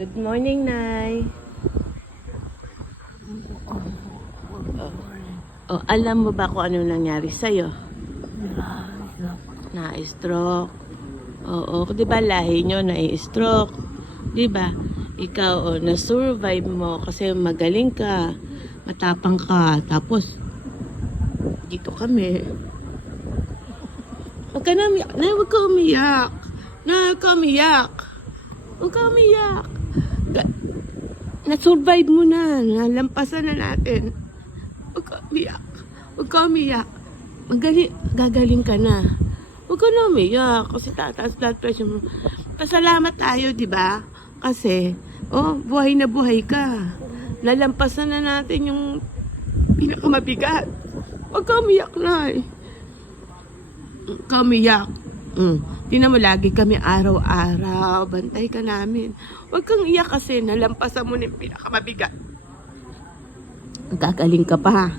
Good morning, Nay. Alam mo ba kung ano nangyari sa'yo? Na-stroke. Oo, di ba lahi nyo na-stroke? Di ba? Ikaw, na-survive mo kasi magaling ka, matapang ka. Tapos, dito kami. Huwag ka na umiyak. Na, huwag ka umiyak. Na, huwag ka umiyak. Huwag ka umiyak. Na-survive mo na. Nalampasan na natin. Huwag ka umiyak. Huwag ka umiyak. Gagaling ka na. Huwag ka na umiyak. Kasi tataas blood pressure mo. Pasalamat tayo, di ba? Kasi, buhay na buhay ka. Nalampasan na natin yung pinakamabigat. Huwag ka umiyak na eh. Huwag ka umiyak. Tingnan mo, lagi kami araw-araw. Bantay ka namin. Huwag kang iyak kasi nalampasan mo na yung pinakamabigat. Gagaling ka pa.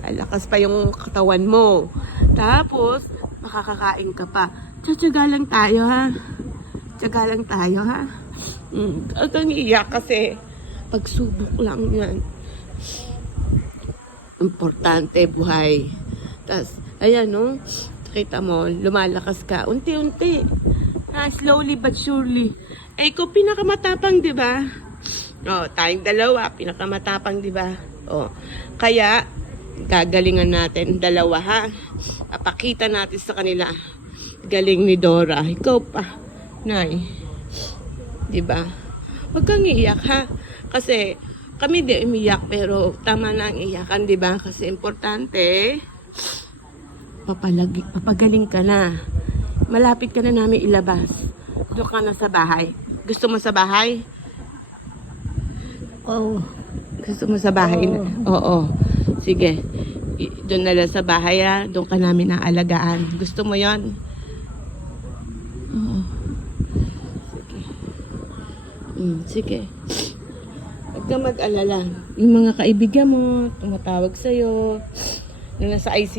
Lalakas pa yung katawan mo. Tapos, makakakain ka pa. Tsaga lang tayo, ha? Tsaga lang tayo, ha? Huwag kang iyak kasi pagsubok lang yan. Importante buhay. Tapos, ayan, no? Kita mo, lumalakas ka. Unti-unti. Slowly but surely. Ikaw pinakamatapang, di ba? Tayong dalawa, pinakamatapang, di ba? Kaya, gagalingan natin dalawa, ha? Apakita natin sa kanila. Galing ni Dora. Ikaw pa, Nay. Di ba? Huwag kang iiyak, ha? Kasi, kami di umiyak, pero tama na ang iyakan, di ba? Kasi importante, papagaling ka na. Malapit ka na namin ilabas. Doon ka na sa bahay. Gusto mo sa bahay? Oo. Gusto mo sa bahay? Oo. Sige. Doon na lang sa bahay, ha? Doon ka namin naalagaan. Gusto mo yon? Oo. Sige. Huwag ka mag-alala. Yung mga kaibigan mo, tumatawag sa'yo. Na nasa ICU.